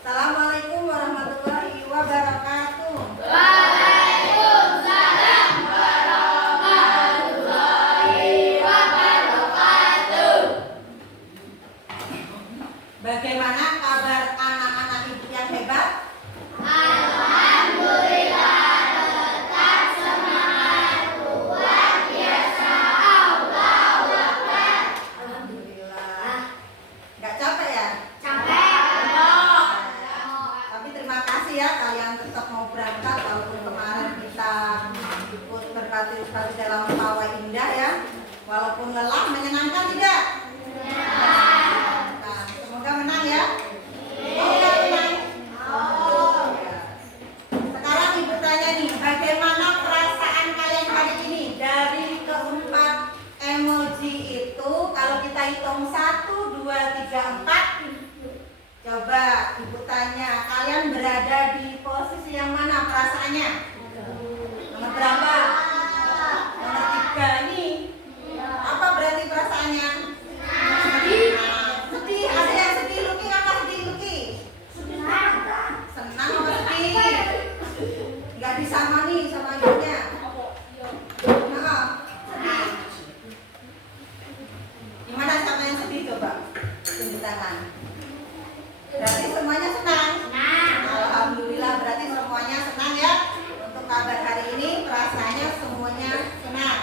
Assalamualaikum warahmatullahi wabarakatuh. Waalaikumsalam warahmatullahi wabarakatuh. Bagaimana kabar anak-anak ibu yang hebat? Alhamdulillah, tetap semangat, luar biasa. Allahu Akbar. Alhamdulillah. Nggak capek ya? Capek. Tapi terima kasih ya kalian tetap mau berangkat walaupun kemarin kita ikut berpartisipasi dalam pawai indah ya. Walaupun lelah, menyenangkan tidak? Nah, semoga menang ya. Semoga menang. Ya. Sekarang ibu tanya nih, bagaimana perasaan kalian hari ini? Dari keempat emoji itu, kalau kita hitung 1, 2, 3, 4, coba ibu tanya, kalian berada di posisi yang mana perasaannya? Nomor berapa? Nomor 3 ini. Apa berarti perasaannya? Sedih. Sedih. Ada yang sedih, Luki apa sedih, Luki? Senang apa sedih? Nggak disamani sama ibunya. Nah, sedih. Gimana sama yang sedih coba? Tunjuk tangan. Berarti semuanya senang. Alhamdulillah, berarti semuanya senang ya. Untuk kabar hari ini perasaannya semuanya senang.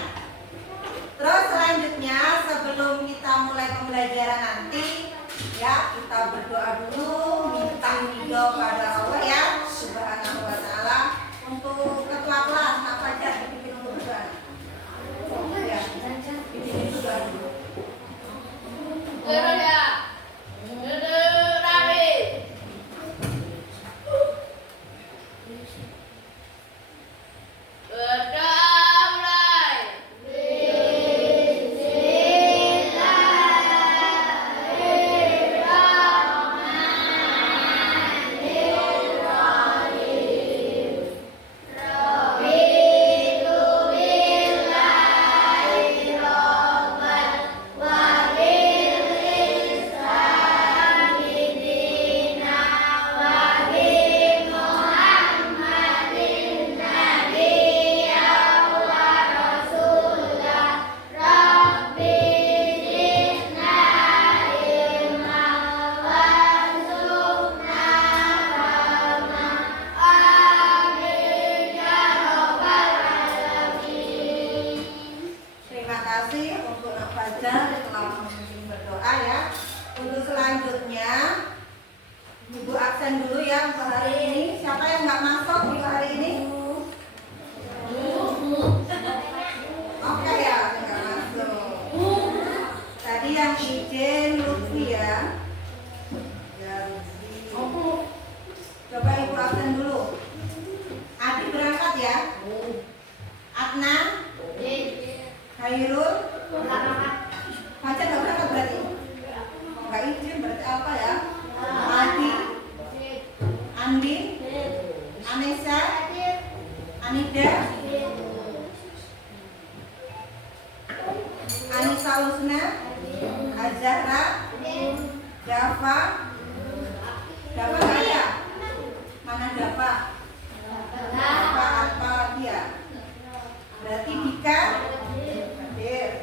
Terus selanjutnya sebelum kita mulai pembelajaran nanti ya, kita berdoa dulu, minta ridho pada Allah ya Subhanahu wa taala. Untuk ketua kelas apa aja dipimpin untuk berdoa? Ya, dipimpin berdoa dulu. Terima kasih untuk Nak Fajar yang telah memimpin berdoa ya. Untuk selanjutnya Ibu absen dulu ya untuk hari ini. Siapa yang nggak masuk untuk hari ini? Oke ya, nggak masuk. Tadi yang izin Lutfi ya. Coba Ibu absen dulu. Adi berangkat ya. Adnan, Hairul, Fajar nggak berangkat berarti? Nggak izin berarti apa ya? Adi, Andi, Anissa, Anida, Anissa Lusna, Azahra, Dafa, Dafa nggak ada? Mana Dafa? Dafa apa dia? Berarti Dika,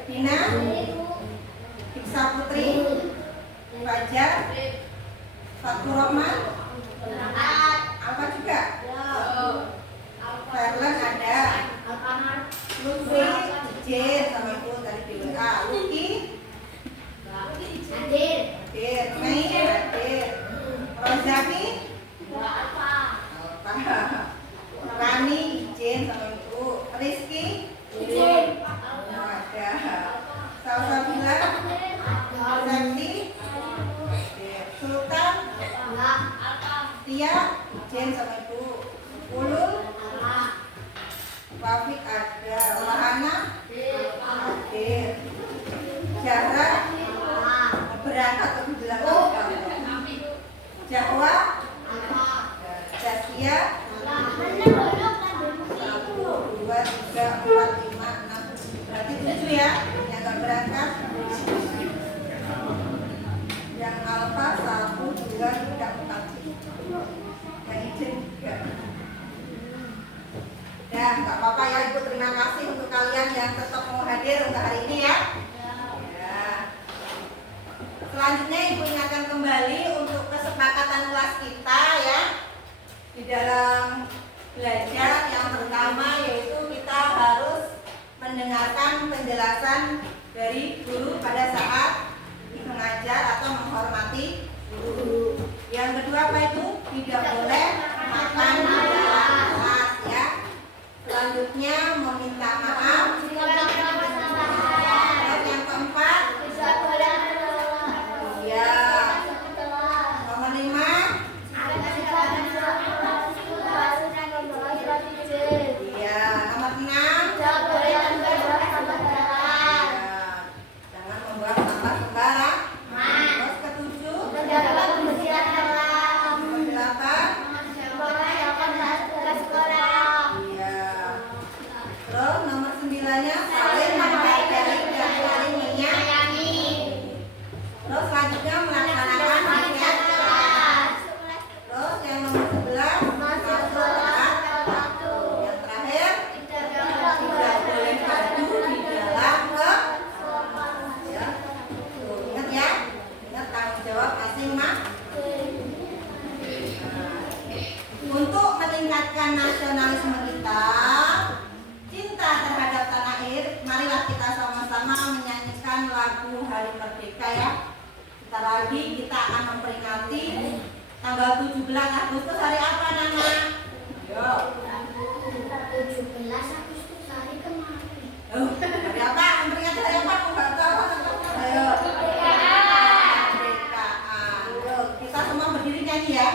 Dina, Diksa Putri, Fajar, Fatur Rahman, apa juga? Farlan ada, Lutfi, Jen sama Ibu tadi di WA, Luki, Hadir, Mei hadir, Rozaki, Rani, Jen sama Ibu, Rizky, ada, Salsabila, Sakti, Sultan, Tia, Jen sama Ibu, Ulul, Wafik ada, Wahana, hadir, Jahra, berangkat ke belakang, Jahwa, Jaskia, 1, 2, 3, 4, 5, 6, berarti 7 ya yang nggak berangkat. Yang alfa 1, 2, 3, 4. nggak apa-apa ya Ibu, terima kasih untuk kalian yang tetap mau hadir untuk hari ini ya. Ya. Selanjutnya Ibu ingatkan kembali untuk kesepakatan kelas kita ya. Di dalam belajar yang pertama yaitu kita harus mendengarkan penjelasan dari guru pada saat mengajar atau menghormati guru. Yang kedua apa itu? Tidak boleh makan di dalam kelas ya. Selanjutnya meminta maaf. Dan yang keempat, ya. Nomor 5, ya. Nomor 6, ya. Jangan membuat sampah sembarang. Terus ke-7, nomor 8, iya. Terus nomor 9-nya saling menghargai dan saling menyayangi. Terus selanjutnya melaksanakan tiket kelas. Terus yang nomor 11 masuk tepat waktu. Yang terakhir tidak boleh adu di dalam kelas. Ya. Tuh, ingat ya. Ingat tanggung jawab masing-masing. Untuk meningkatkan nasionalisme kita, cinta terhadap tanah air, marilah kita sama-sama menyanyikan lagu Hari Merdeka ya. Sebentar lagi kita akan memperingati tanggal 17 Agustus, hari apa Nana? Yo. 17 Agustus hari kemarin. Hari apa? Memperingati hari apa? Aku nggak tahu. Ayo. Kemerdekaan. Yo, kita semua berdiri nyanyi ya.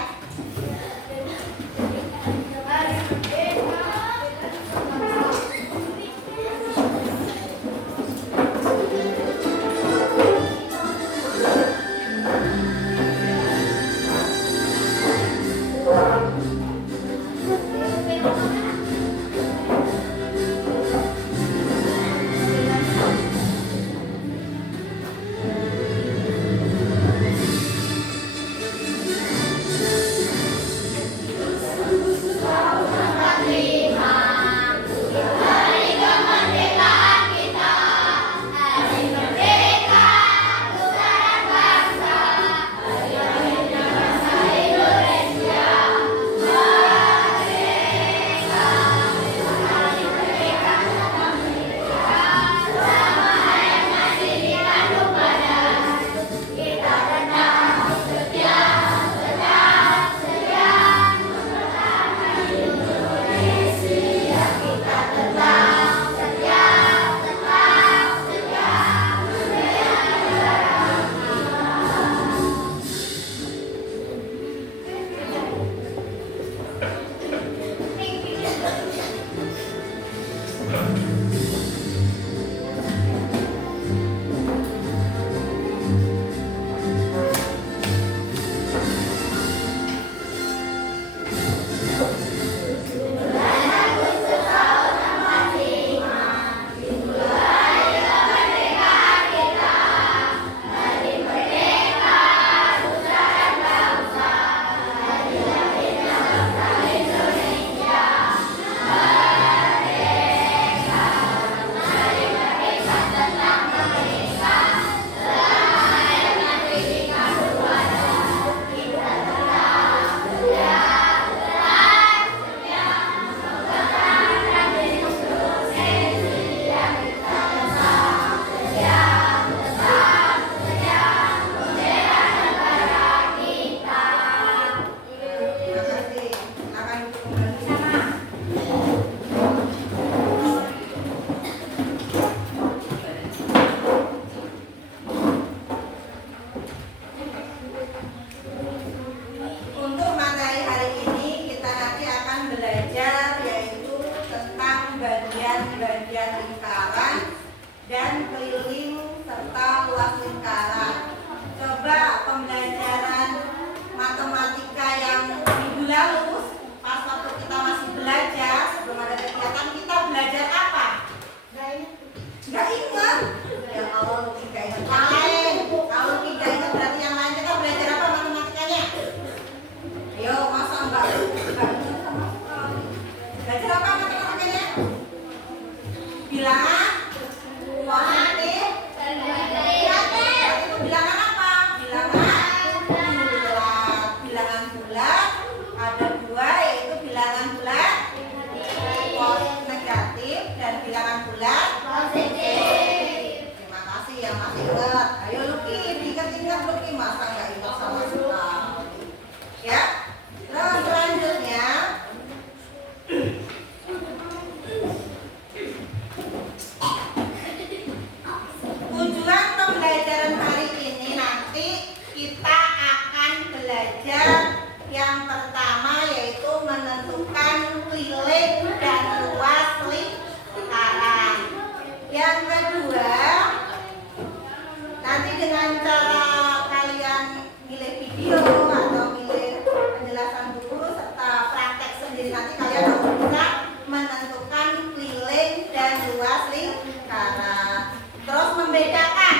tulisan guru serta praktek sendiri, nanti kalian harus bisa menentukan keliling dan luas lingkaran. Terus membedakan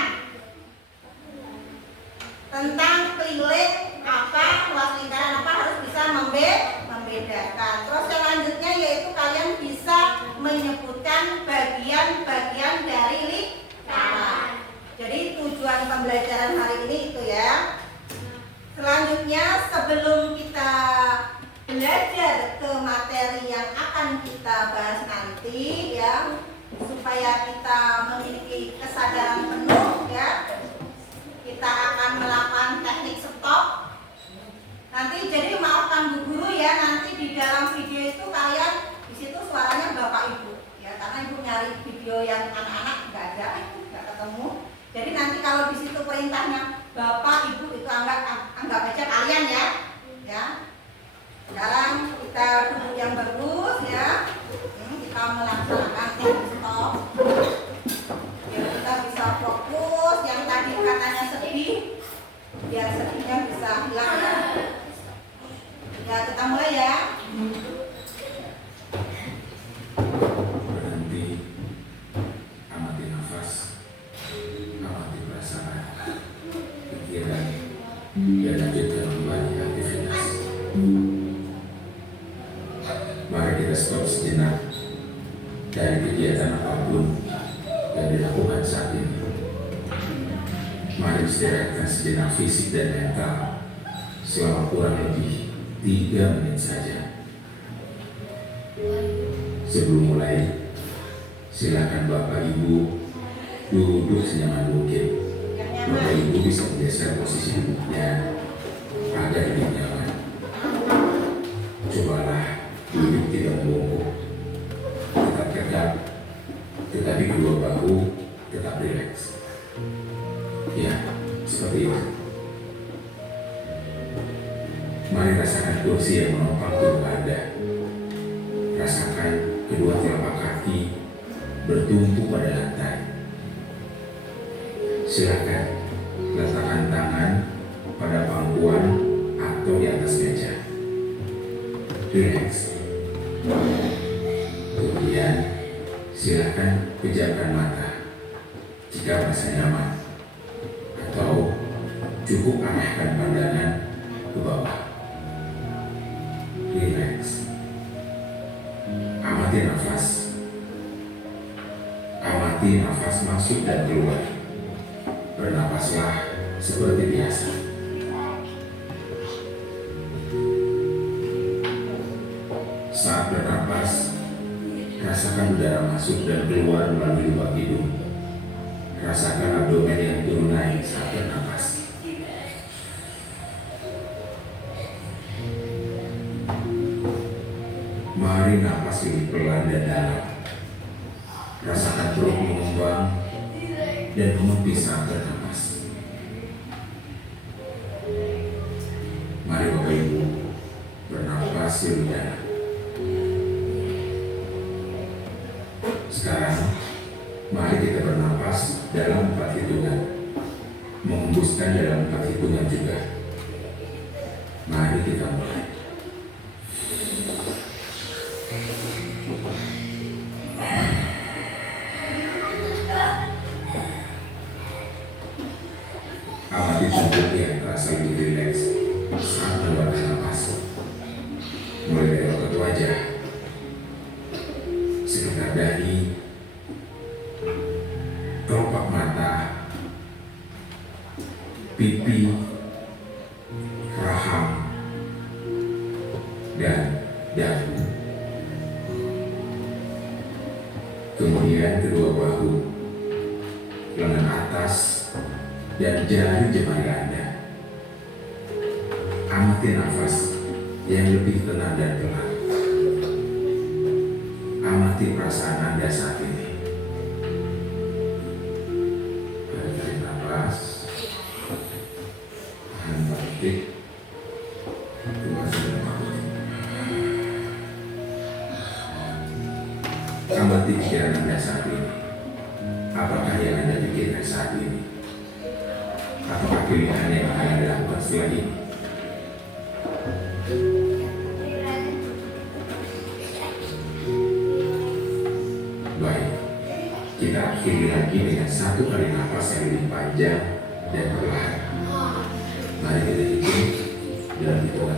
tentang keliling apa, luas lingkaran apa, harus bisa membedakan. Terus selanjutnya yaitu kalian bisa menyebutkan bagian-bagian dari lingkaran. Jadi tujuan pembelajaran hari ini itu ya. Selanjutnya sebelum kita belajar ke materi yang akan kita bahas nanti ya, supaya kita memiliki kesadaran penuh ya, kita akan melakukan teknik stop. Nanti jadi maafkan Bu Guru ya, nanti di dalam video itu kalian di situ suaranya Bapak Ibu ya, karena Ibu nyari video yang anak-anak nggak ada, nggak ketemu. Jadi nanti kalau di situ perintahnya Bapak Ibu itu anggap aja kalian ya. Ya. Sekarang kita duduk yang bagus ya. Kita melaksanakan teknik stop. Biar kita bisa fokus. Yang tadi katanya sedih, biar sedihnya bisa hilang ya. Ya, kita mulai ya. Berhenti, amati nafas, amati perasaan, pikiran, dan lanjutkan kembali aktivitas. Mari kita stop sejenak dari kegiatan apapun yang dilakukan saat ini. Mari istirahatkan sejenak fisik dan mental selama kurang lebih 3 menit saja. Sebelum mulai, silakan Bapak Ibu duduk senyaman mungkin. Bapak Ibu bisa menggeser posisi duduknya agar lebih nyaman. Cobalah duduk tidak membungkuk, tetap tegak, tetapi kedua bahu tetap rileks. Ya, seperti itu. Mari rasakan kursi yang menopang tubuh Anda. Rasakan kedua telapak kaki bertumpu pada lantai. Silakan letakkan tangan pada pangkuan atau di atas meja. Relax. Kemudian silakan pejamkan mata jika merasa nyaman, atau cukup arahkan pandangan ke bawah. Relax. Amati nafas. Amati nafas masuk dan keluar. Bernapaslah seperti biasa. Saat bernapas, rasakan udara masuk dan keluar melalui lubang hidung. Rasakan abdomen yang turun naik saat bernapas. Mari napas lebih pelan dan dalam. Rasakan perut mengembang dan mengempis saat bernapas. Mari Bapak Ibu bernapas lebih dalam. Sekarang, mari kita bernapas dalam 4 hitungan, mengembuskan dalam 4 hitungan juga. Mari kita mulai. Amati tubuh yang terasa lebih rileks saat mengeluarkan napas. Mulai dari otot wajah, sekitar dahi, kelopak mata, pipi, rahang, dan dagu. Kemudian kedua bahu, lengan atas, dan jari jemari Anda. Amati nafas yang lebih tenang dan pelan. Amati perasaan Anda saat ini. Tarik nafas, tahan balik, keluar sebentar. Amati pikiran Anda saat ini. Apakah yang Anda pikirkan saat ini? Apakah pilihan yang akan Anda lakukan setelah ini? akhiri lagi dengan satu kali nafas yang lebih panjang dan perlahan. Mari kita hitung dalam hitungan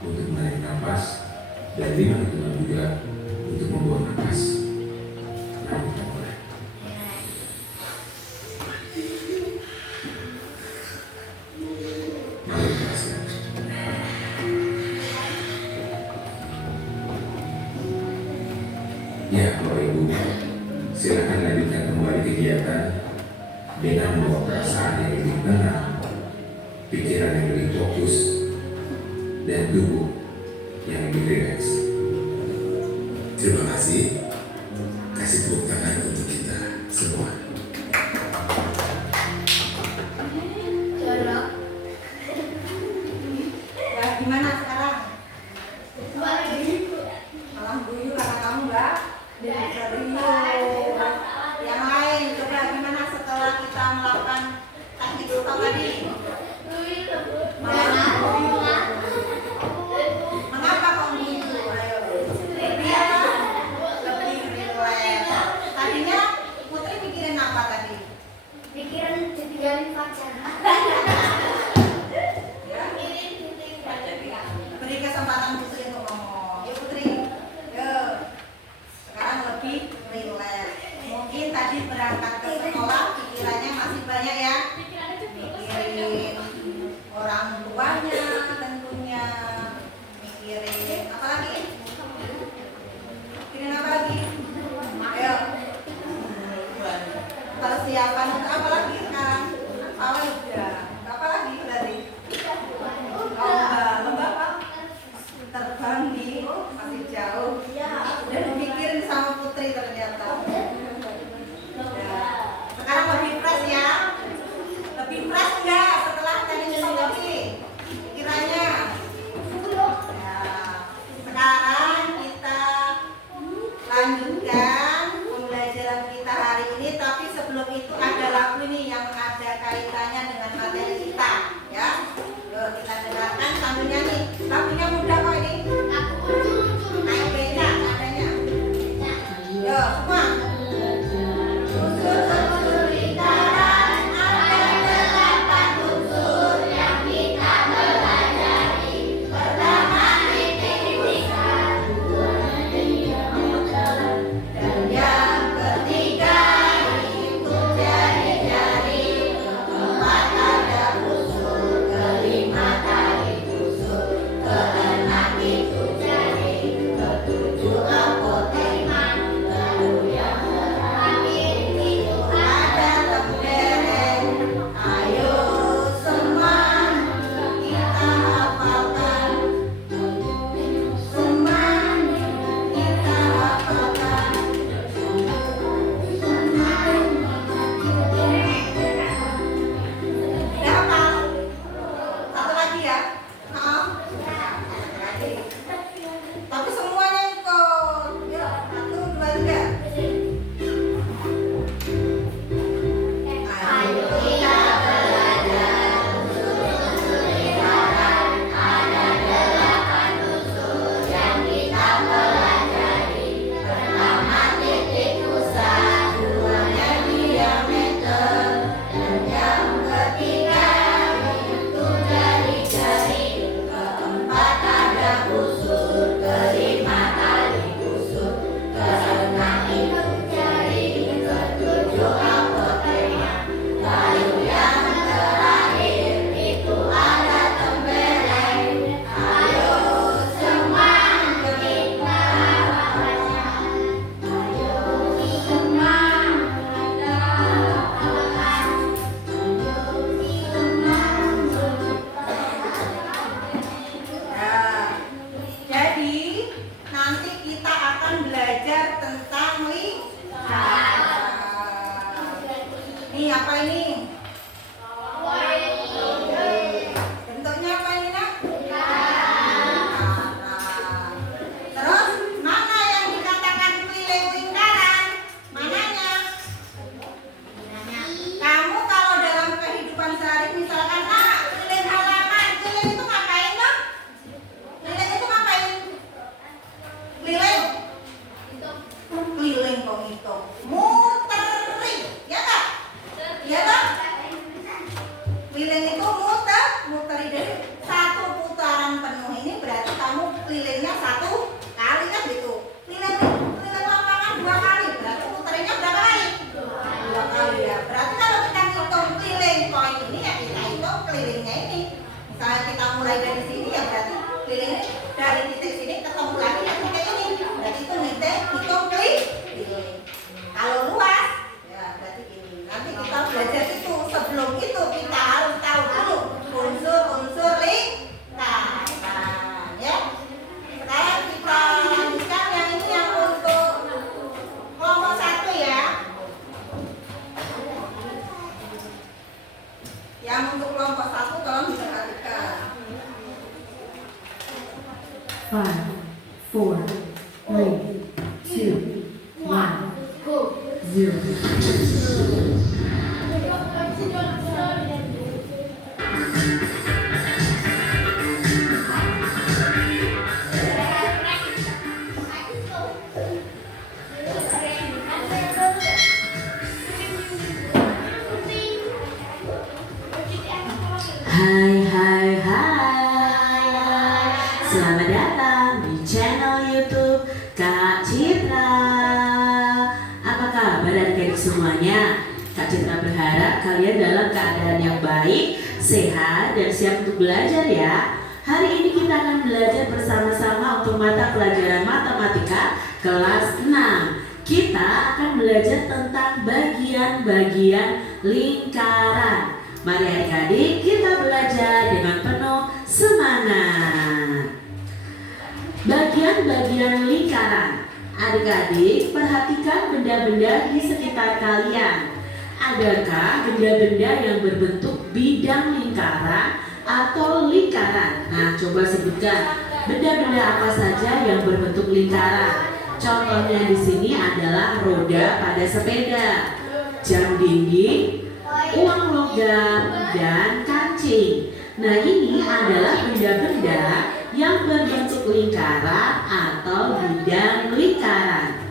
5 untuk menarik nafas dan 5 hitungan juga untuk membuang nafas. Mari kita mulai. Mari kita lepaskan. Ya, Bapak Ibu, silakan lanjutkan kembali kegiatan dengan membawa perasaan yang lebih tenang, pikiran yang lebih fokus, dan tubuh yang lebih rileks. Terima kasih. Kasih tepuk tangan untuk kita semua. Jorok. Ya, gimana sekarang? Balik. Malam dulu karena kamu nggak serius. Yang lain, coba gimana setelah kita melakukan teknik stop tadi? Mengapa kamu gitu? Ayo. Lebih apa? Lebih relax. Tadinya Putri mikirin apa tadi? Pikiran ditinggalin pacar. Ya. Beri kesempatan Putri untuk ngomong. Yuk Putri. Yuk. Sekarang lebih relax. Mungkin tadi berangkat ke sekolah pikirannya masih banyak ya. Mikirin orang tuanya tentunya. Mikirin apa lagi? Mikirin apa lagi? Ayo. Persiapan untuk apa lagi sekarang? Apa udah? Apa lagi berarti? Lomba apa? 5, 4, 3, 2, 1, Go. 0. Hai hai hai, selamat datang di channel YouTube Kak Citra. Apa kabar adik-adik semuanya? Kak Citra berharap kalian dalam keadaan yang baik, sehat, dan siap untuk belajar ya. Hari ini kita akan belajar bersama-sama untuk mata pelajaran matematika kelas 6. Kita akan belajar tentang bagian-bagian lingkaran. Mari adik-adik kita belajar dengan penuh semangat. Bagian-bagian lingkaran. Adik-adik perhatikan benda-benda di sekitar kalian. Adakah benda-benda yang berbentuk bidang lingkaran atau lingkaran? Nah, coba sebutkan benda-benda apa saja yang berbentuk lingkaran. Contohnya di sini adalah roda pada sepeda, jam dinding, uang logam, dan kancing. Nah, ini adalah benda-benda yang berbentuk lingkaran atau bidang lingkaran.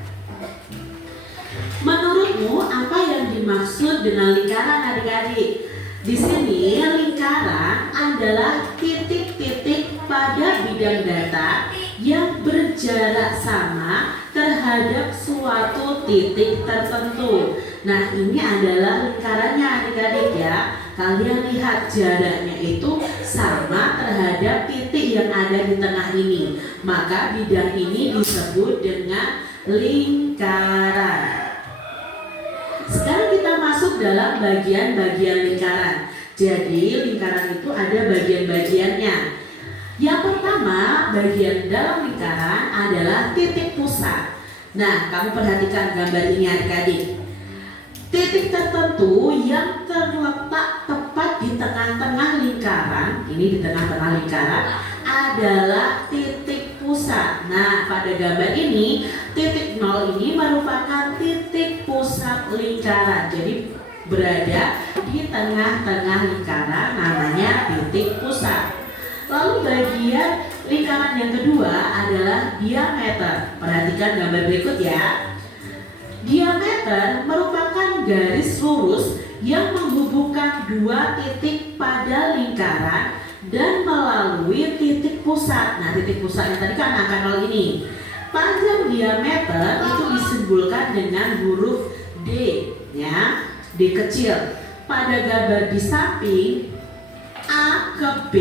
Menurutmu apa yang dimaksud dengan lingkaran adik-adik? Di sini lingkaran adalah titik-titik pada bidang datar yang berjarak sama terhadap suatu titik tertentu. Nah, ini adalah lingkarannya adik-adik ya. Kalian lihat jaraknya itu sama terhadap titik yang ada di tengah ini. Maka bidang ini disebut dengan lingkaran. Sekarang kita masuk dalam bagian-bagian lingkaran. Jadi lingkaran itu ada bagian-bagiannya. Yang pertama, bagian dalam lingkaran adalah titik pusat. Nah, kamu perhatikan gambar ini adik-adik. Titik tertentu yang terletak tepat di tengah-tengah lingkaran, ini di tengah-tengah lingkaran, adalah titik pusat. Nah, pada gambar ini, titik 0 ini merupakan titik pusat lingkaran. Jadi berada di tengah-tengah lingkaran, namanya titik pusat. Lalu bagian lingkaran yang kedua adalah diameter. Perhatikan gambar berikut ya. Diameter merupakan garis lurus yang menghubungkan dua titik pada lingkaran dan melalui titik pusat. Nah, titik pusatnya tadi kan angka 0 ini. Panjang diameter itu disimbolkan dengan huruf D ya, D kecil. Pada gambar di samping, A ke B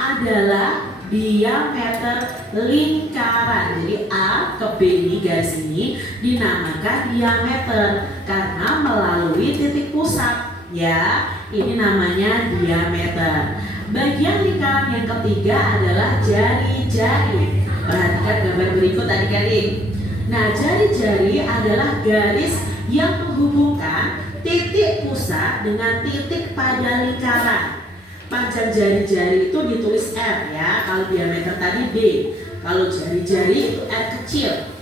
adalah diameter lingkaran. Jadi A ke B ini, garis ini dinamakan diameter karena melalui titik pusat ya. Ini namanya diameter. Bagian lingkaran yang ketiga adalah jari-jari. Perhatikan gambar berikut adik-adik. Nah, jari-jari adalah garis yang menghubungkan titik pusat dengan titik pada lingkaran. Panjang jari-jari itu ditulis R ya, kalau diameter tadi D, kalau jari-jari itu R kecil.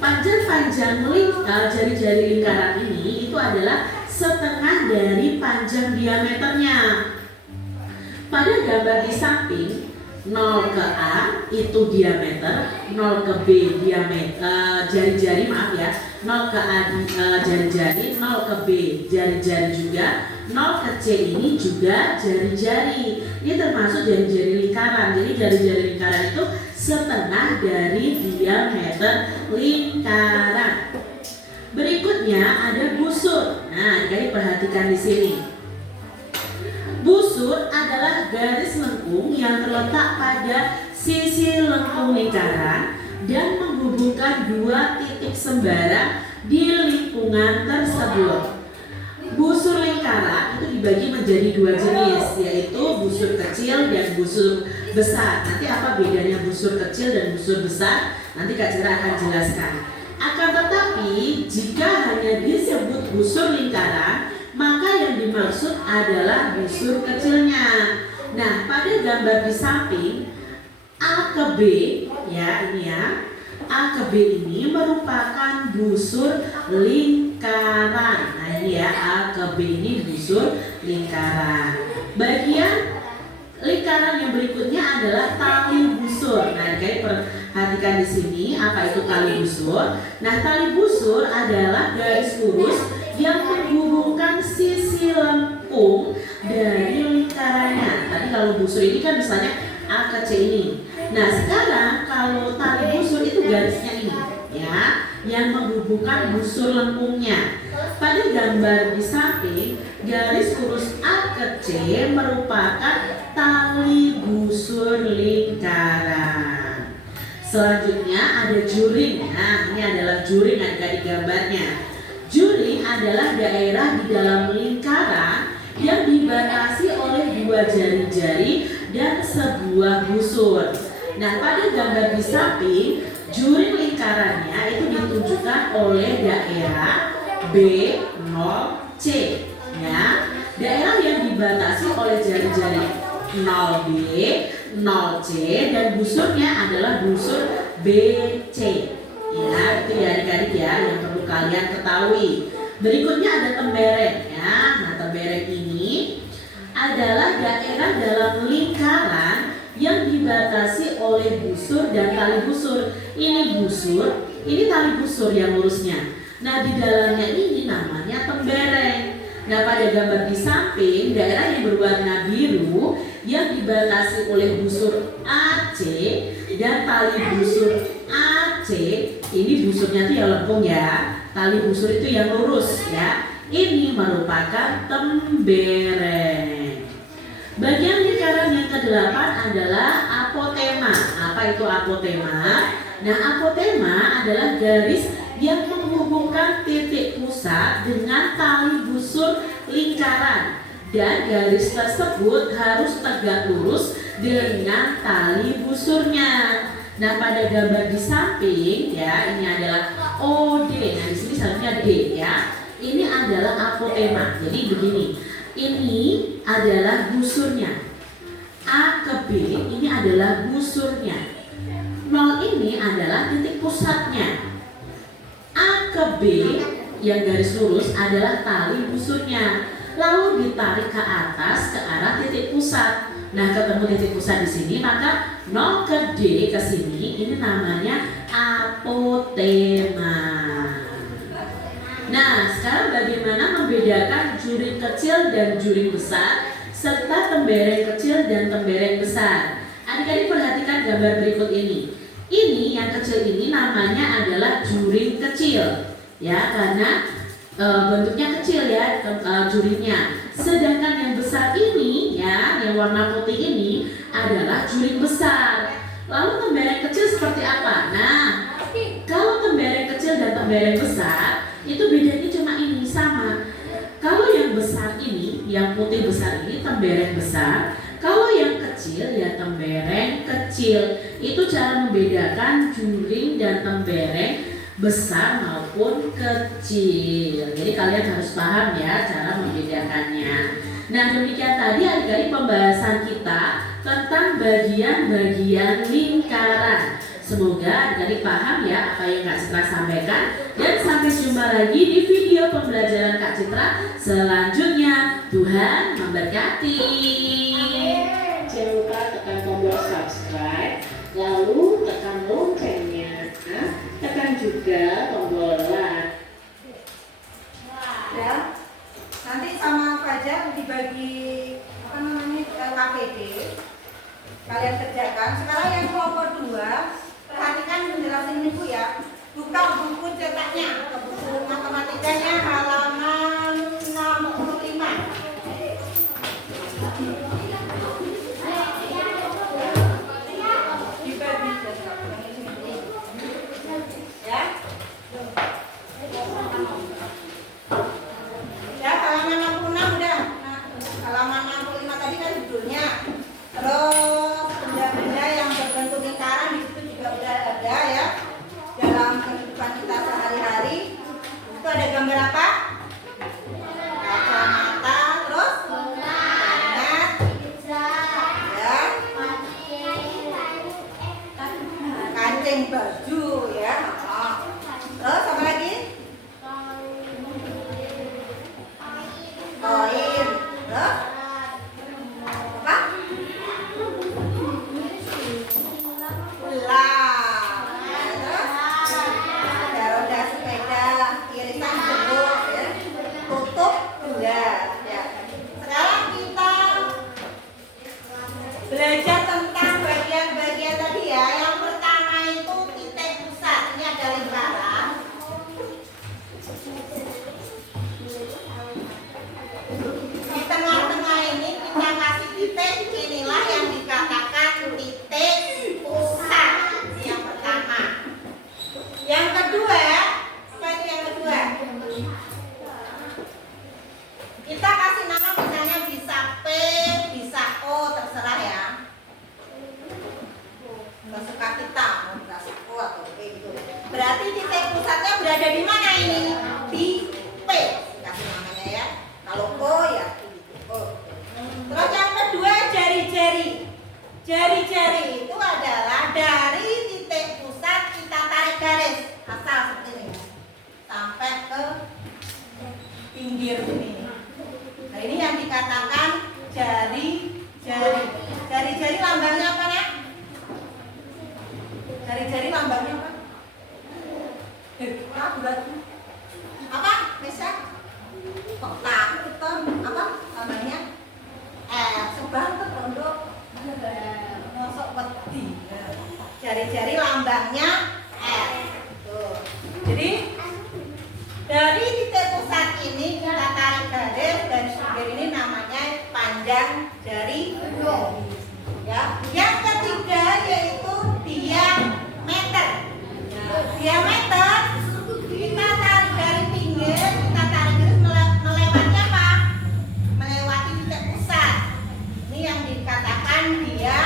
Panjang-panjang jari-jari lingkaran ini itu adalah setengah dari panjang diameternya. Pada gambar di samping, 0 ke A itu diameter, 0 ke B diameter jari-jari, maaf ya, 0 ke A jari-jari, 0 ke B jari-jari juga, 0 ke C ini juga jari-jari. Ini termasuk jari-jari lingkaran. Jadi jari-jari lingkaran itu setengah dari diameter lingkaran. Berikutnya ada busur. Nah, jadi perhatikan di sini. Busur adalah garis lengkung yang terletak pada sisi lengkung lingkaran dan menghubungkan dua titik sembarang di lingkungan tersebut. Busur lingkaran itu dibagi menjadi dua jenis, yaitu busur kecil dan busur besar. Nanti apa bedanya busur kecil dan busur besar? Nanti Kak Citra akan jelaskan. Akan tetapi jika hanya disebut busur lingkaran, maka yang dimaksud adalah busur kecilnya. Nah, pada gambar di samping, A ke B B, ya ini ya, A ke B ini merupakan busur lingkaran. Nah ini ya, A ke B ini busur lingkaran. Bagian lingkaran yang berikutnya adalah tali busur. Nah, jadi perhatikan di sini apa itu tali busur. Nah, tali busur adalah garis lurus yang menghubungkan sisi lengkung dari lingkarannya. Tadi kalau busur ini kan misalnya A ke C ini. Nah, sekarang kalau tali busur itu garisnya ini, ya, yang menghubungkan busur lengkungnya. Pada gambar di samping, garis lurus A ke C merupakan tali busur lingkaran. Selanjutnya ada juring. Nah, ini adalah juring adik-adik gambarnya. Juring adalah daerah di dalam lingkaran yang dibatasi oleh dua jari-jari dan sebuah busur. Nah, pada gambar di samping, juring lingkarannya itu ditunjukkan oleh daerah B0C, ya. Daerah yang dibatasi oleh jari-jari 0B, 0C dan busurnya adalah busur BC. Ya, itu ya adik-adik ya yang perlu kalian ketahui. Berikutnya ada tembereng ya. Nah, tembereng ini adalah daerah dalam lingkaran yang dibatasi oleh busur dan tali busur. Ini busur, ini tali busur yang lurusnya. Nah, di dalamnya ini namanya tembereng. Nah, pada gambar di samping, daerah yang berwarna biru yang dibatasi oleh busur AC dan tali busur AC. Ini busurnya itu yang lengkung ya. Tali busur itu yang lurus ya. Ini merupakan tembereng. Bagian lingkaran yang ke-8 adalah apotema. Apa itu apotema? Nah, apotema adalah garis yang menghubungkan titik pusat dengan tali busur lingkaran, dan garis tersebut harus tegak lurus dengan tali busurnya. Nah, pada gambar di samping ya, ini adalah OD. Nah, di sini seharusnya D ya. Ini adalah apotema. Jadi begini. Ini adalah busurnya. A ke B ini adalah busurnya. 0 ini adalah titik pusatnya. A ke B yang garis lurus adalah tali busurnya. Lalu ditarik ke atas ke arah titik pusat. Nah, ketemu titik pusat di sini, maka 0 ke D ke sini, ini namanya apotema. Nah, sekarang bagaimana membedakan juring kecil dan juring besar serta tembereng kecil dan tembereng besar? Adik-adik perhatikan gambar berikut ini. Ini yang kecil ini namanya adalah juring kecil, ya, karena bentuknya kecil ya juringnya. Sedangkan yang besar ini, ya, yang warna putih ini adalah juring besar. Lalu tembereng kecil seperti apa? Nah, kalau tembereng kecil dan tembereng besar itu bedanya cuma ini, sama. Kalau yang besar ini, yang putih besar ini tembereng besar. Kalau yang kecil ya tembereng kecil. Itu cara membedakan juring dan tembereng besar maupun kecil. Jadi kalian harus paham ya cara membedakannya. Nah, demikian tadi adik-adik pembahasan kita tentang bagian-bagian lingkaran. Semoga adik-adik paham ya apa yang Kak Citra sampaikan. Dan sampai jumpa lagi di video pembelajaran Kak Citra selanjutnya. Tuhan memberkati. Jangan lupa tekan tombol subscribe, lalu tekan loncengnya, tekan juga tombol like. Ya, nanti sama Fajar dibagi apa namanya KPD. Kalian kerjakan. Sekarang yang kelompok 2, perhatikan penjelasan ibu ya. Buka buku cetaknya, buku matematikanya halaman 65. Ya. Ya, halaman 66 udah. Nah, halaman 65 tadi kan judulnya. Terus benda-benda yang berbentuk lingkaran di situ juga udah ada ya. Dalam kehidupan kita sehari-hari. Itu ada gambar apa? kancing baju ya. Terus apa lagi? Koin. Terus apa? Ulang. Ya, terus ada roda sepeda, irisan jeruk ya. Tutup gelas ya. Sekarang kita belajar tentang bagian-bagian tadi ya. Yang pertama itu titik pusat. Ini ada lingkaran. Di tengah-tengah ini kita kasih titik. Inilah yang dikatakan titik pusat. Yang pertama. Yang kedua, apa itu yang kedua? Kita kasih nama misalnya bisa P, bisa O, terserah ya. Tersuka kita mau kasih O atau P gitu. Berarti titik pusatnya berada di mana ini? Di P. Kasih namanya ya. Kalau O ya O. Terus yang kedua jari-jari. Jari-jari itu adalah dari titik pusat kita tarik garis asal seperti ini sampai ke pinggir ini. Nah ini yang dikatakan jari-jari. Jari-jari lambangnya apa nak? Jari-jari lambangnya apa? Apa? Bisa? Kotak itu apa? Lambangnya? Sebanget pondok. Masuk peti. Jari-jari lambangnya R. Tuh. Jadi dari titik pusat ini kita tarik garis dan pinggir ini namanya panjang jari. Ya. Yang ketiga yaitu diameter. Diameter kita tarik dari pinggir, kita tarik garis melewati apa? Melewati titik pusat. Ini yang dikatakan diameter.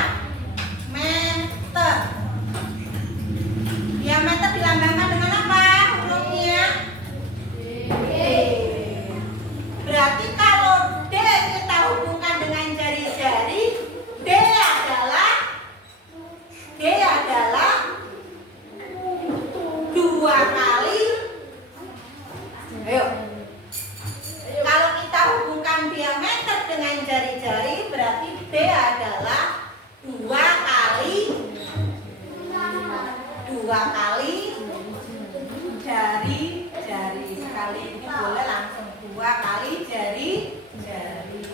Diameter dilambangkan dengan apa? Hurufnya D. Berarti kalau D kita hubungkan dengan jari-jari, D adalah 2 kali. Ayo. Kalau kita hubungkan diameter dengan jari-jari, berarti D adalah 2 kali jari-jari. Sekali ini boleh langsung 2 kali jari-jari.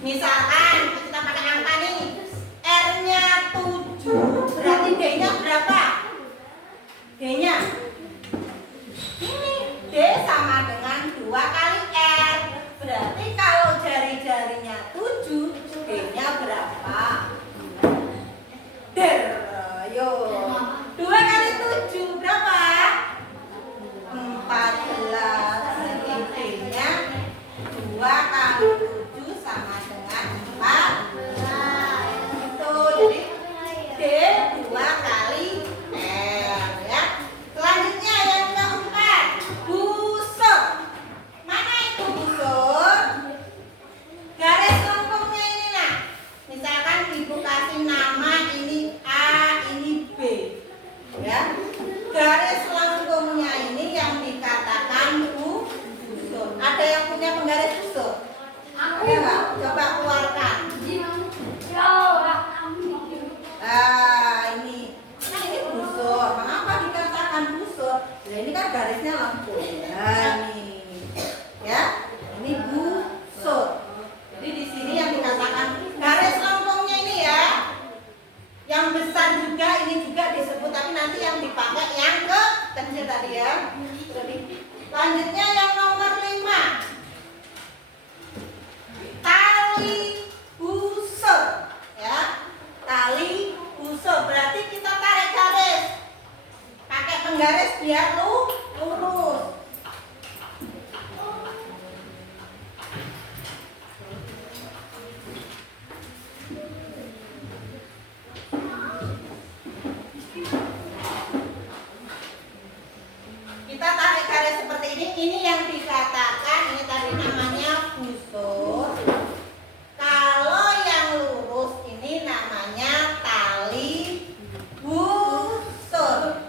Misalkan kita pakai angka nih, R-nya 7, berarti D-nya berapa? D-nya ini, D sama dengan 2 kali R. Berarti kalau jari-jarinya 7, D-nya berapa? Der, ayo. 2 kali 7 berapa? 14. Berarti D-nya 2 kali 7 sama dengan 14. Itu jadi D 2 kali R ya. Selanjutnya yang keempat, busur. Mana itu busur? Garis lengkungnya ini nah. Misalkan ibu kasih nama ini A, ini B. Ya. Garis lengkungnya ini yang dikatakan busur. Ada yang punya penggaris busur? Ada nggak? Coba keluarkan. Ini. Nah ini busur. Mengapa dikatakan busur? Ya ini kan garisnya lengkung. Nah ini. Ya. Ini busur. Jadi di sini yang dikatakan garis lengkungnya ini ya. Yang besar juga ini juga disebut, tapi nanti yang dipakai yang kecil tadi ya. Selanjutnya yang nomor 5. Tali busur ya. Tali busur berarti kita tarik garis. Pakai penggaris biar lurus. Kita tarik garis seperti ini yang dikatakan ini tadi namanya busur. Kalau yang lurus ini namanya tali busur.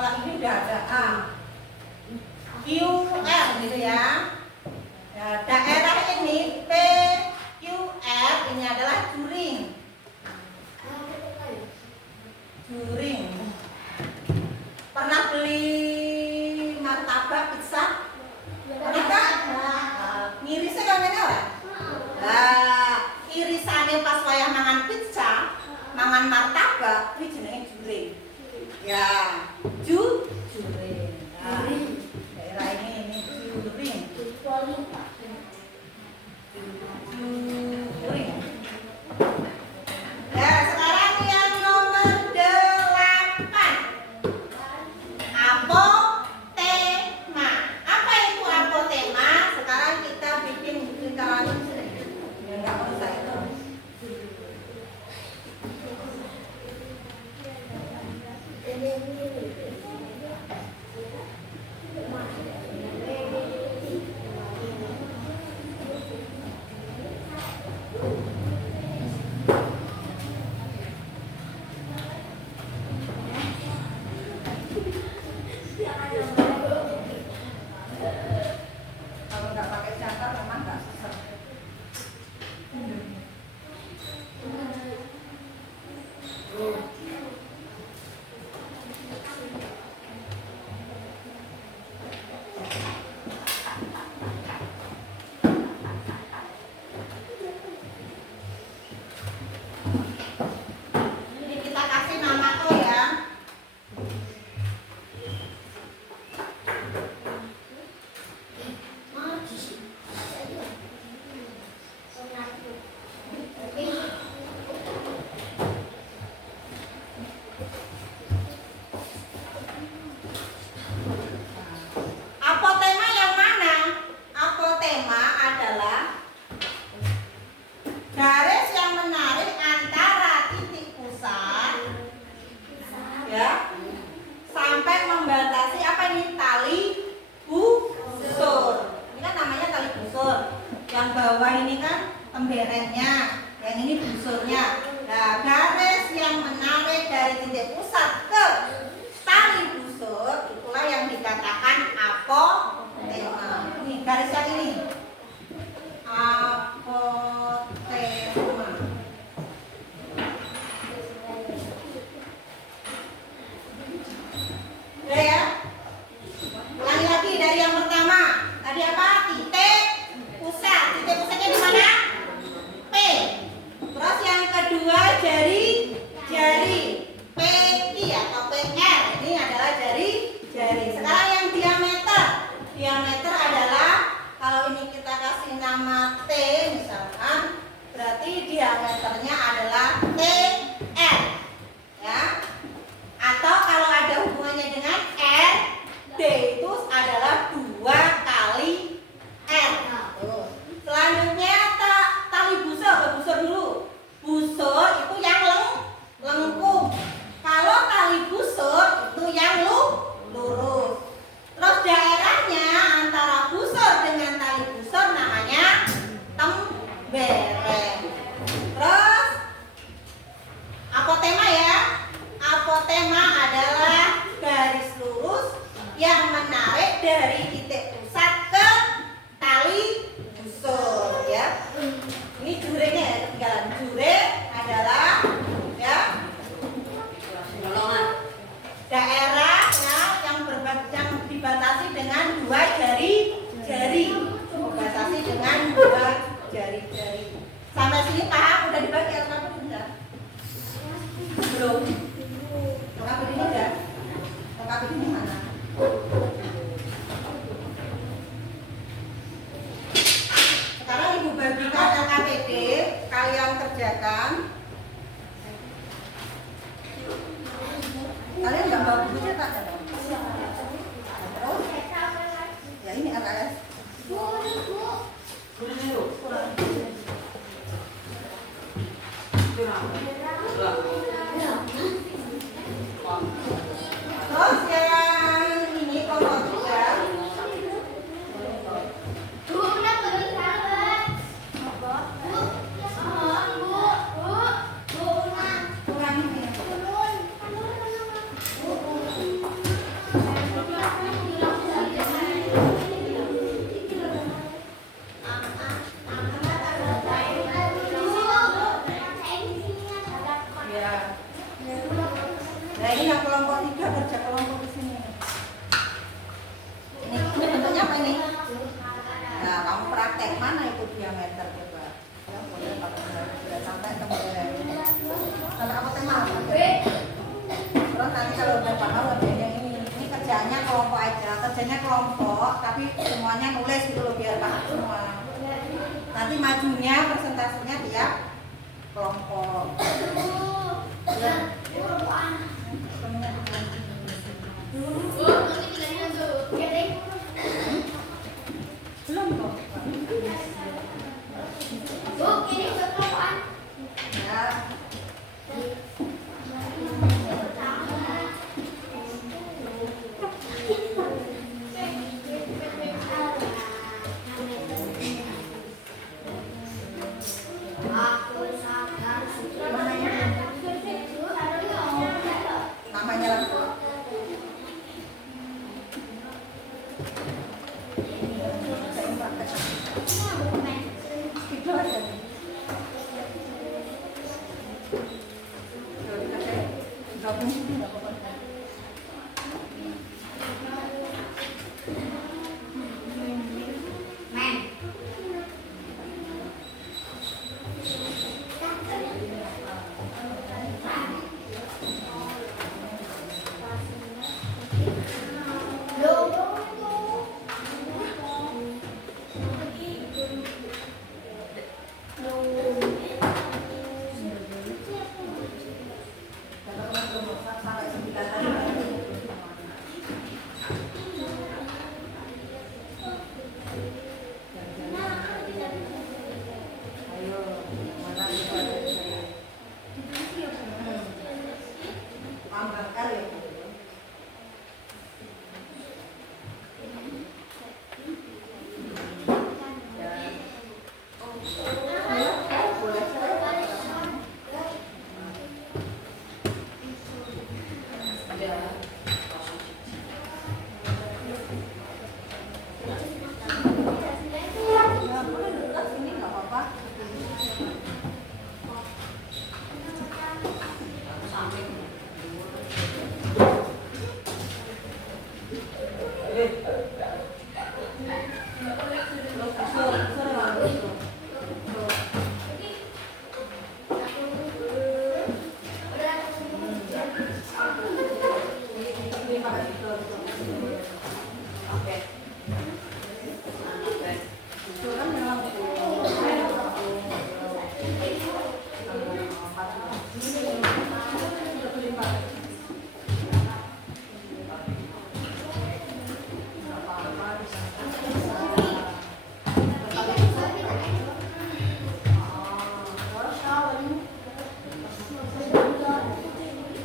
Kalau ini udah ada A, QR gitu ya. Ya, daerah ini PQR ini adalah Juring. Juring. Pernah beli martabak pizza? Pernah kan? Ngirisnya kan ini orang? Nah, irisannya pas wayah mangan pizza, mangan martabak, ini jenenge juring. Ya, juring. Nah, daerah ini juring. Juring. Nah, sekarang yang nomor 8. Apotema. Apa itu apotema? Sekarang kita bikin lingkaran. Ya, enggak usah itu. Kalau nggak pakai catar memang nggak susah. Ini kita kasih nama O ya. Apotema yang mana? Apotema adalah garis yang menarik antara titik pusat ya sampai membatasi apa ini tali busur. Ini kan namanya tali busur. Yang bawah ini kan pemberennya, yang ini busurnya. Nah, garis yang menarik dari titik pusat ke tali busur itulah yang dikatakan apotema. Ini garis yang ini. Apotema. Udah ya? Ulangi lagi dari yang pertama. Tadi apa? Titik pusat. Titik pusatnya di mana? P. Terus yang kedua jari. PQ atau PR. Ini adalah jari. Sekarang yang diameter. Diameter adalah kalau ini kita kasih nama T misalkan, berarti diameternya adalah TR. Ya. Atau kalau ada hubungannya dengan R, D itu adalah 2 kali R. Tuh. Selanjutnya tali busur dulu. Busur itu yang lengkung. Kalau tali busur itu yang lurus. Terus daerahnya antara busur dengan tali busur namanya tembereng. Terus apotema ya. Apotema adalah garis lurus yang menarik dari titik pusat ke tali busur ya. Ini jurengnya ya, ketinggalan. Juring adalah ya daerahnya yang dibatasi dengan 2 jari. Dibatasi dengan 2 jari. Sampai sini paham? Udah dibagi atau apa sudah? Belum. Lengkap ini udah? Lengkap ini mana? Sekarang ibu bagikan LKPD, kalian kerjakan. Kalian nggak bawa buku cetak ya? Terus? Ya ini LKS. Terus yang ini kerjanya kelompok, tapi semuanya nulis gitu loh biar paham semua. Nanti majunya presentasinya tiap kelompok. Ya. Belum kok. Ya. Namanya langsung. Itu aja. Gabung sini nggak apa-apa.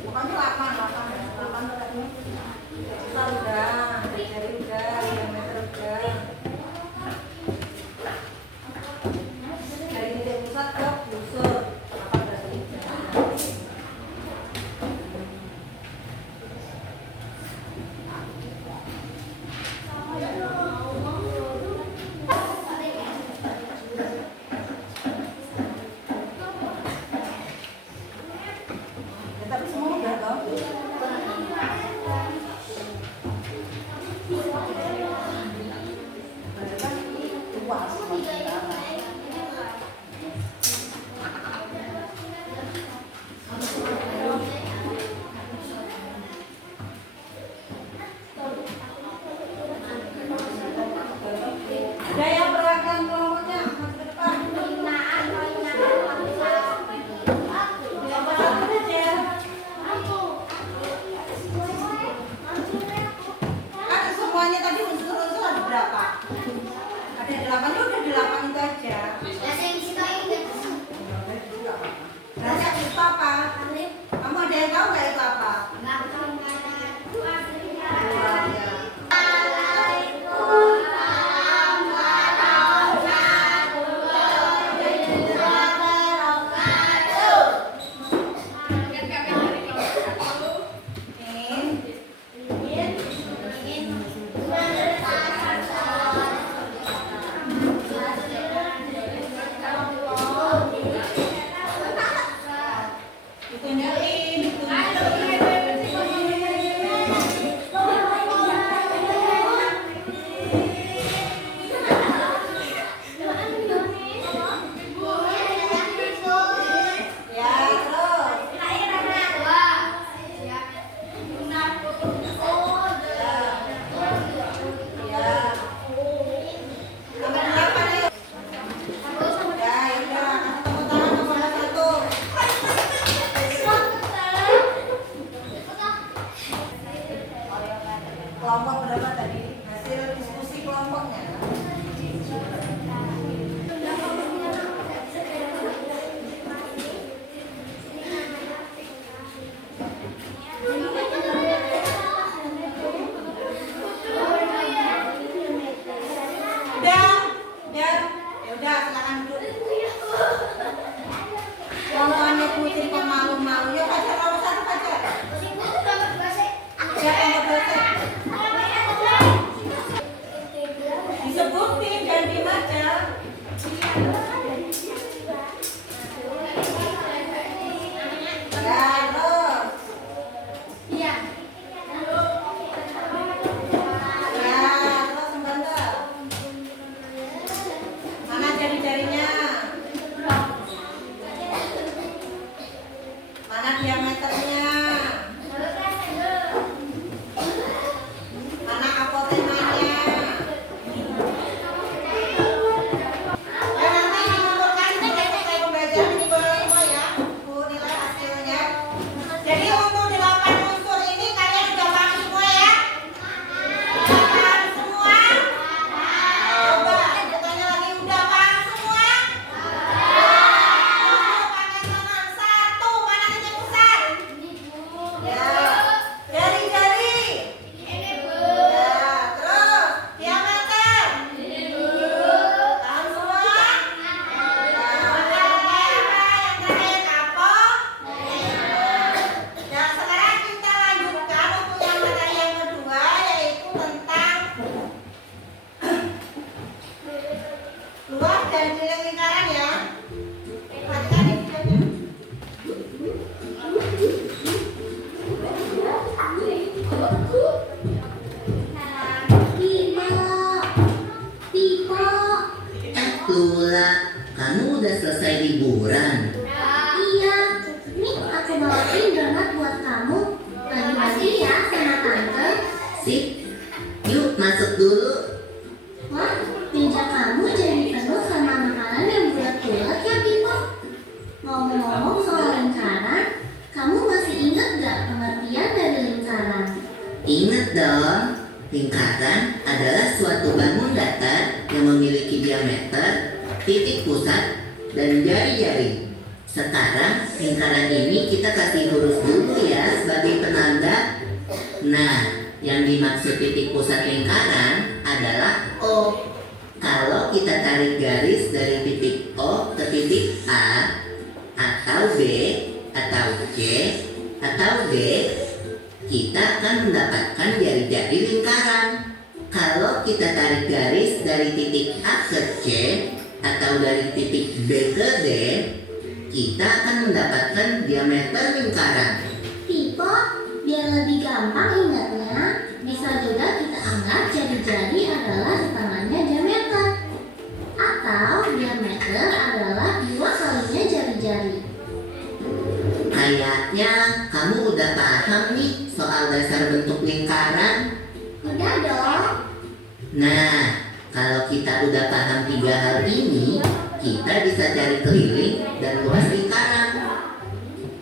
Pokoknya 8 ya. 8 udah. Kelompok berapa tadi? Hasil diskusi kelompoknya. Udah, ya udah silakan duduk. Omongannya putri kok malu-malu. Yuk Fajar, nomor 1 Fajar. Ya, nomor 2. Disebutin dan dibaca. Ya, terus. Ya, terus Mbak. Mana jari-jarinya? Mana diameternya? Mana apotemanya? Ya nanti dikumpulkan di selesai pembelajaran di bawah semua ya. Bu nilai hasilnya. Jadi untuk 8 unsur ini kalian udah paham semua ya? Udah paham semua? Coba bertanya lagi, udah paham semua? Pakai tangan. 1, mana titik pusat? Ya. Jari-jari. Ya, terus diameter. Paham semua? Ya, yang terakhir apa? Nah, sekarang kita lanjutkan untuk yang materi yang kedua, yaitu tentang luas dan keliling lingkaran ya. Perhatikan ini videonya. Lula, kamu udah selesai liburan? Iya, nih aku bawain donat buat kamu. Bagi-bagi ya sama tante. Sip, yuk masuk dulu. Wah, meja kamu jadi penuh sama makanan yang bulat-bulat ya, Pipo. Ngomong-ngomong soal lingkaran, kamu masih ingat gak pengertian dari lingkaran? Ingat dong, lingkaran adalah suatu bangun datar yang memiliki diameter, titik pusat, dan jari-jari. Sekarang lingkaran ini kita kasih huruf dulu ya sebagai penanda. Nah, yang dimaksud titik pusat lingkaran adalah O. Kalau kita tarik garis dari titik O ke titik A, atau B, atau C, atau D, kita akan mendapatkan jari-jari lingkaran. Kalau kita tarik garis dari titik A ke C, atau dari titik B ke D, kita akan mendapatkan diameter lingkaran. Pipo, biar lebih gampang ingatnya, bisa juga kita anggap jari-jari adalah setengahnya diameter. Atau diameter adalah 2 kalinya jari-jari. Kayaknya kamu udah paham nih soal dasar bentuk lingkaran. Udah dong. Nah, kalau kita udah paham 3 hal ini, kita bisa cari keliling dan luas lingkaran.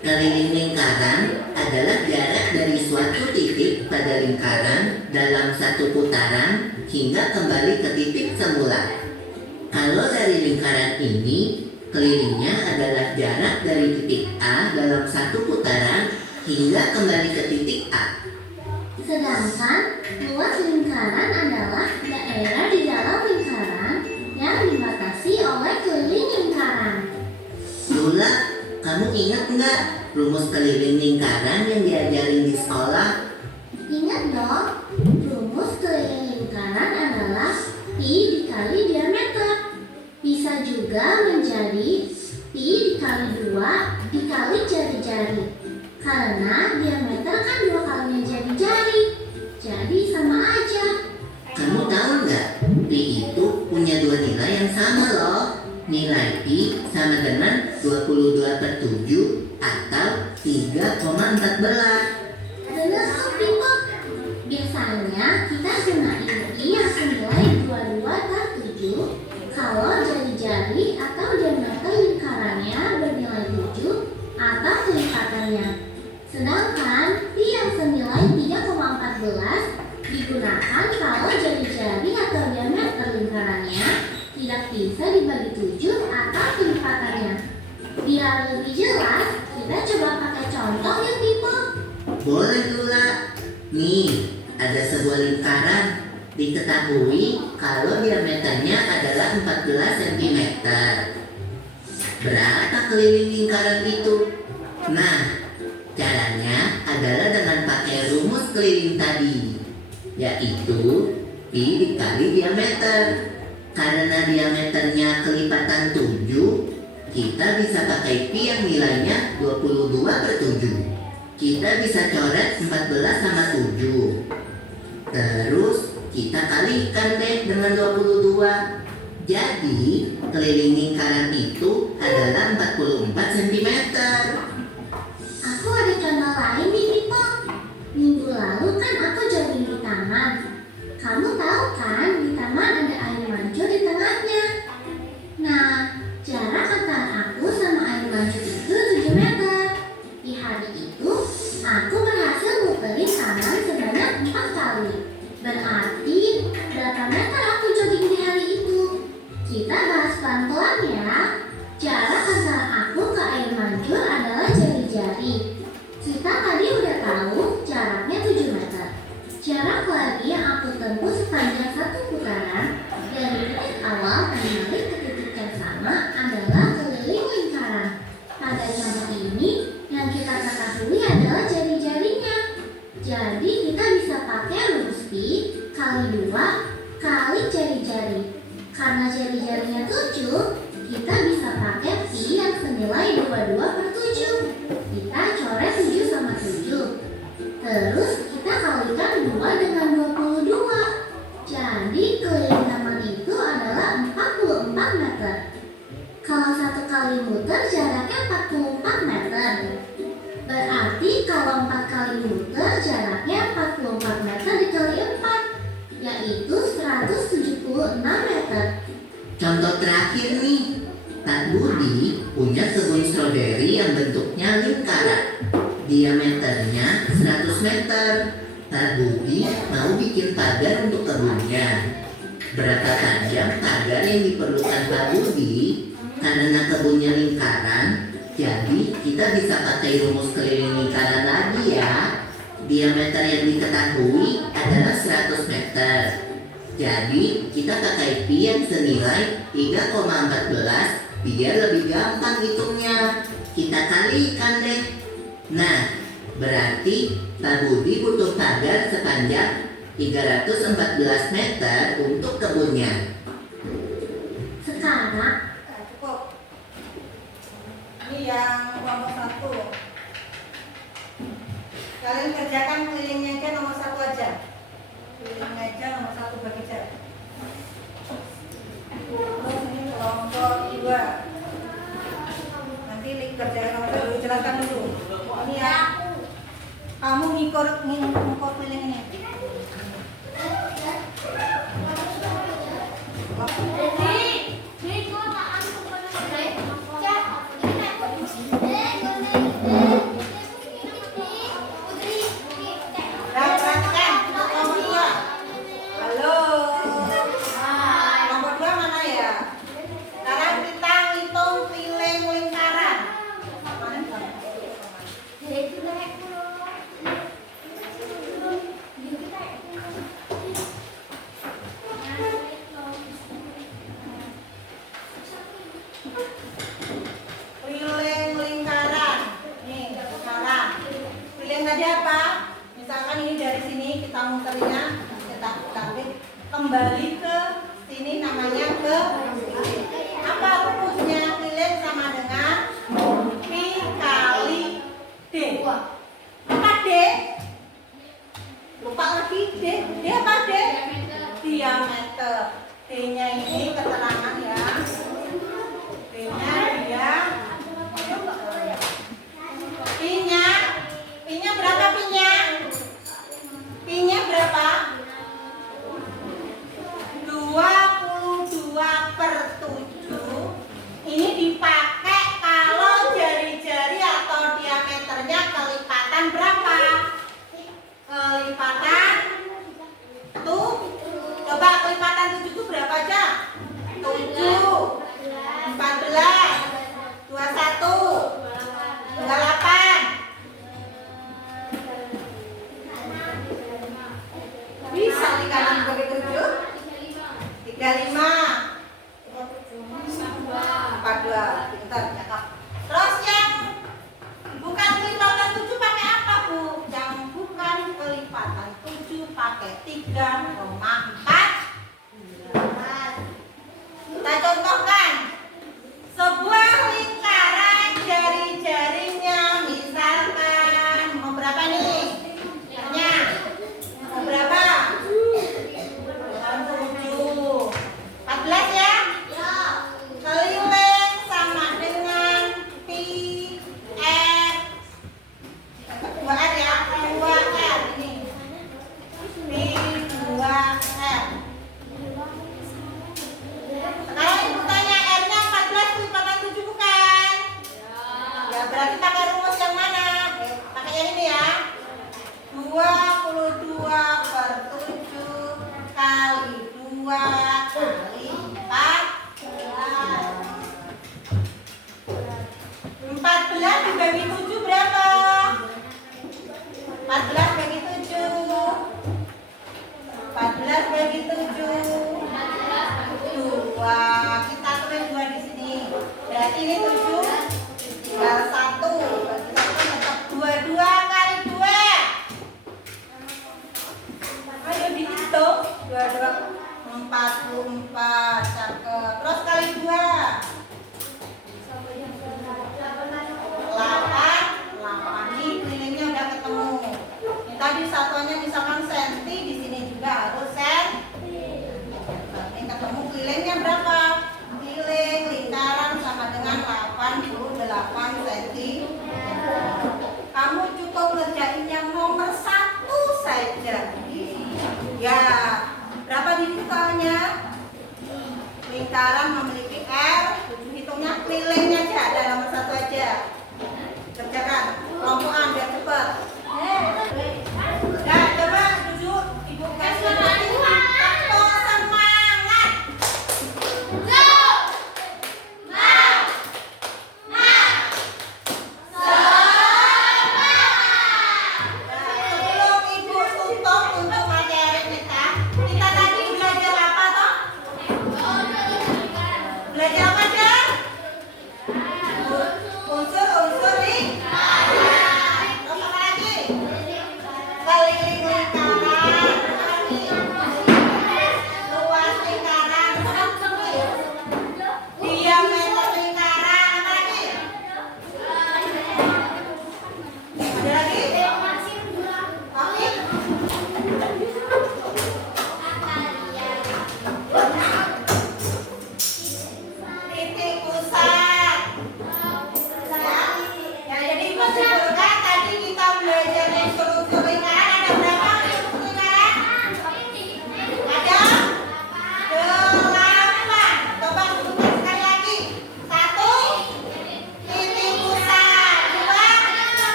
Keliling lingkaran adalah jarak dari suatu titik pada lingkaran dalam satu putaran hingga kembali ke titik semula. Kalau dari lingkaran ini, kelilingnya adalah jarak dari titik A dalam satu putaran hingga kembali ke titik A. Sedangkan luas lingkaran adalah daerah di dalam lingkaran yang dibatasi oleh keliling lingkaran. Lula, kamu ingat nggak rumus keliling lingkaran yang diajarin di sekolah? Ingat dong, rumus keliling lingkaran adalah pi dikali diameter. Bisa juga menjadi pi dikali 2 dikali jari-jari. Karena diameter kan 2 kalinya jari-jari. Jadi sama aja. Kamu tahu nggak, pi itu punya 2 nilai yang sama loh. Nilai pi sama dengan 22/7 atau 3,14. Bener tuh, Pipo. Biasanya kita gunain pi yang senilai 22/7 kalau jari-jari atau diameter lingkarannya bernilai 7 atau kelipatan. Sedangkan pi yang senilai 3,14 digunakan kalau jari-jari atau diameter lingkarannya tidak bisa dibagi 7 atau kelipatannya. Biar lebih jelas, kita coba pakai contoh yang Bimo. Boleh Lula. Nih, ada sebuah lingkaran. Diketahui kalau diameternya adalah 14 cm. Berapa keliling lingkaran itu? Nah, caranya adalah dengan pakai rumus keliling tadi, yaitu pi dikali diameter. Karena diameternya kelipatan 7, kita bisa pakai pi yang nilainya 22/7. Kita bisa coret 14 sama 7. Terus kita kalikan deh dengan 22. Jadi keliling lingkaran itu adalah 44 cm. Aku ada contoh lain nih Bimo. Minggu lalu kan aku jogging di taman. Kamu tahu kan di taman ada air mancur di tengahnya. Nah, jarak antara aku sama air mancur itu 7 meter. Di hari itu, aku berhasil muterin taman sebanyak 4 kali. Berarti berapa meter aku jogging di hari itu? Kita bahas pelan-pelan ya. Jarak antara aku ke air mancur adalah jari-jari. Kita tadi udah tahu jaraknya 7 meter. Jarak lagi yang aku tempuh sepanjang satu putaran dari titik awal dan balik ke titik yang sama adalah keliling lingkaran. Pada contoh ini, yang kita ketahui adalah jari-jarinya. Jadi kita bisa pakai rumus pi kali 2 kali jari-jari. Karena jari-jarinya 7, kita bisa pakai pi yang senilai 22/7. Kita coret 7 sama 7. Terus kita kalikan 2 dengan 22. Jadi keliling taman itu adalah 44 meter. Kalau satu kali muter jaraknya 44 meter. Berarti kalau 4 kali muter jaraknya 44 meter dikali 4, yaitu 176 meter. Contoh terakhir nih, Pak Budi punya kebun stroberi yang bentuknya lingkaran. Diameternya 100 meter. Pak Budi mau bikin pagar untuk kebunnya. Berapa panjang pagar yang diperlukan Pak Budi? Karena kebunnya lingkaran, jadi kita bisa pakai rumus keliling lingkaran lagi ya. Diameter yang diketahui adalah 100 meter. Jadi kita pakai pi yang senilai 3,14 biar lebih gampang hitungnya. Kita kalikan deh. Nah, berarti Pak Budi butuh pagar sepanjang 314 meter untuk kebunnya. Sekarang Cukup. Ini yang nomor 1. Kalian kerjakan kelilingnya aja nomor 1 aja. Kelilingnya aja nomor 1 bagi jari. Terus ini kelompok 2. Nanti kerjakan nomor 1 jelaskan dulu. Ini ya. Kamu ngikut keliling ini. Keliling lingkaran. Nih, sekarang keliling tadi apa? Misalkan ini dari sini kita muterinnya, kita tarik kembali ke sini namanya ke apa rumusnya? Keliling sama dengan pi kali d. Apa d? Lupa lagi d. D apa d? Diameter. D-nya ini keterangan ya. D-nya dia. Pi-nya berapa pi-nya? Pi-nya berapa? 22/7. Ini dipakai kalau jari-jari atau diameternya kelipatan berapa? Kelipatan kanan bagi 7. 35. 42. Pintar, cakep. Terus yang bukan kelipatan 7 pakai apa, Bu? Yang bukan kelipatan 7 pakai 3,4. Kita contohkan sebuah lingkaran jari-jarinya, misalkan mau berapa nih? Tanya. Mau berapa? 7. 14 ya? Keliling sama dengan pi r. 2r ya, 2r ini. Pi 2r. Sekarang ibu tanya R-nya 14 kelipatan 7 bukan? Ya berarti pakai rumus yang mana? Pakai yang ini ya. 22 per 7 kali 2 kali 14. 14 dibagi 7 berapa? 14 bagi 7. 14 bagi 7. 2. Kita tulis 2 di sini. Berarti ini 7 tinggal 1. Berarti kita tetap 22 kali 2. Ayo dihitung. 22 44. Cakep. Terus kali 2. 8. Ini kelilingnya udah ketemu. Ini tadi satuannya misalkan senti, di sini juga harus senti. Ini ketemu kelilingnya berapa? Keliling lingkaran sama dengan 88 cm. Kamu cukup ngerjain yang nomor 1 saja. Ya, berapa digitalnya? Lingkaran memiliki R. Hitungnya kelilingnya aja, ada nomor 1 aja. Kerjakan kelompokan.